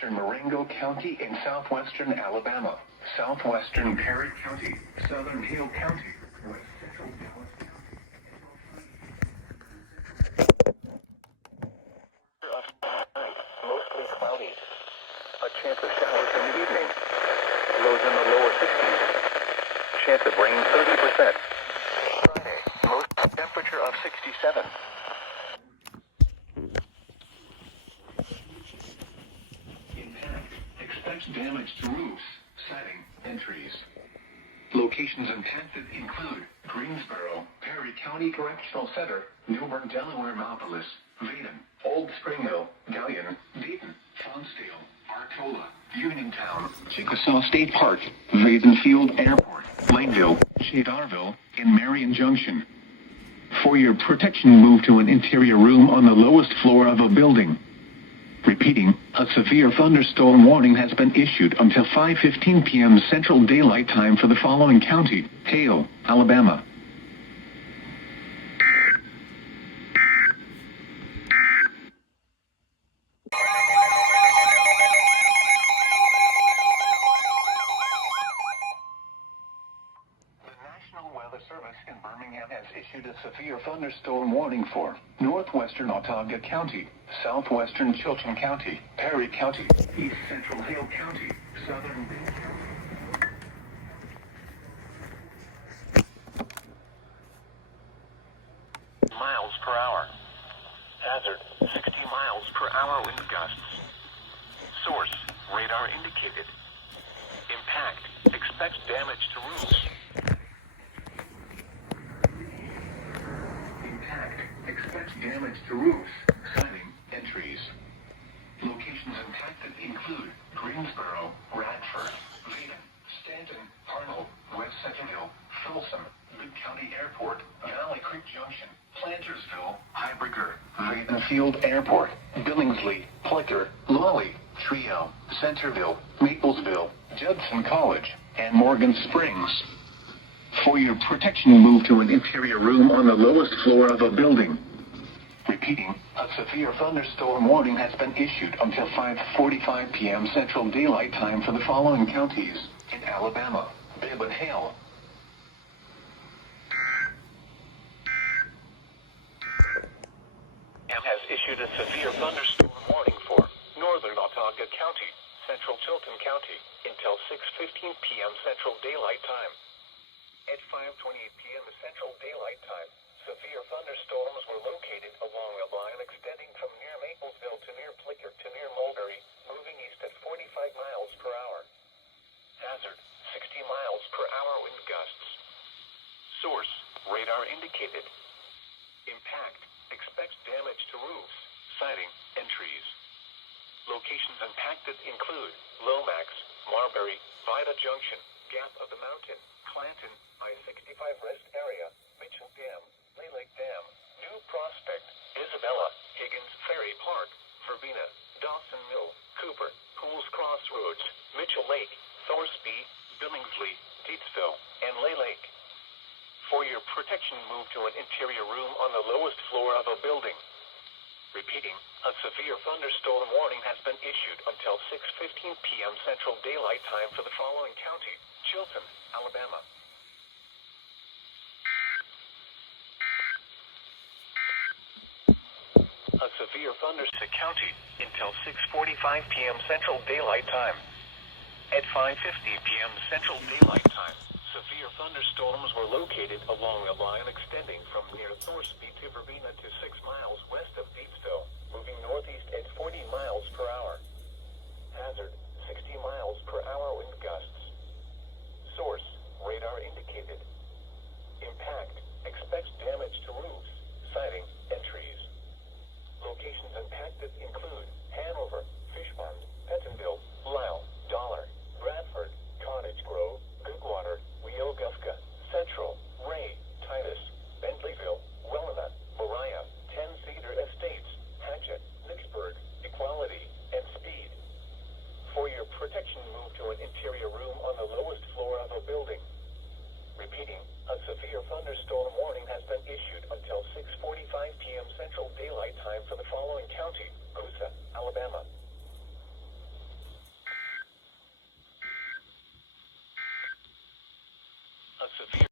northwestern Marengo County in southwestern Alabama, southwestern Perry County, southern Hill County, west central Dallas County. Mostly cloudy. A chance of showers in the evening. Lows in the lower 60s. Chance of rain 30%. Friday, most temperature of 67. Impact. Expects damage to roofs, siding, and trees. Locations impacted include Greensboro, Perry County Correctional Center, Newbern, Delaware, Mopolis, Vaden, Old Spring Hill, Gullion, Dayton, Fonsdale, Artola, Uniontown, Chickasaw State Park, Vadenfield Airport, Lakeville, Shadarville, and Marion Junction. For your protection, move to an interior room on the lowest floor of a building. Repeating, a severe thunderstorm warning has been issued until 5:15 p.m. Central Daylight Time for the following county: Hale, Alabama. Weather Service in Birmingham has issued a severe thunderstorm warning for northwestern Autauga County, southwestern Chilton County, Perry County, east central Hale County, southern Bay County. Miles per hour. Hazard, 60 miles per hour wind gusts. Source, radar indicated. Impact, expects damage to roofs. Expects damage to roofs, siding, and trees. Locations impacted include Greensboro, Radford, Vaden, Stanton, Arnold, West Centerville, Folsom, Bibb County Airport, Valley Creek Junction, Plantersville, Heiberger, Vadenfield Airport, Billingsley, Plicker, Lawley, Trio, Centerville, Maplesville, Judson College, and Morgan Springs. For your protection, move to an interior room on the lowest floor of a building. Repeating, a severe thunderstorm warning has been issued until 5:45 p.m. Central Daylight Time for the following counties in Alabama: Bibb and Hale. And has issued a severe thunderstorm warning for northern Autauga County, central Chilton County, until 6:15 p.m. Central Daylight Time. At 5:28 p.m. Central Daylight Time, severe thunderstorms were located along a line extending from near Maplesville to near Plicker to near Mulberry, moving east at 45 miles per hour. Hazard, 60 miles per hour wind gusts. Source, radar indicated. Impact, expects damage to roofs, siding, and trees. Locations impacted include Lomax, Marbury, Vida Junction, Gap of the Mountain, Clanton, I-65 Rest Area, Mitchell Dam, Lay Lake Dam, New Prospect, Isabella, Higgins Ferry Park, Verbena, Dawson Mill, Cooper, Pools Crossroads, Mitchell Lake, Thorsby, Billingsley, Deatsville, and Lay Lake. For your protection, move to an interior room on the lowest floor of a building. Repeating, a severe thunderstorm warning has been issued until 6:15 p.m. Central Daylight Time for the following county: Chilton, Alabama. A severe thunderstorm county until 6:45 p.m. Central Daylight Time. At 5:50 p.m. Central Daylight Time, severe thunderstorms were located along a line extending from near Thorsby to Verbena to 6 miles west of Deepsville, moving northeast at 40 miles per hour. Hazard, 60 miles per hour wind gusts. Source, radar indicated. Impact, expects damage to roofs, siding, and trees. Locations impacted include Hanover, Fishpond, Pentonville, Lisle, Dollar, Bradford, Cottage Grove, Goodwater, Weogufka, Central, Ray, Titus, Bentleyville, Welena, Moriah, 10 Cedar Estates, Hatchet, Nicksburg, Equality, and Speed. For your protection, move to an severe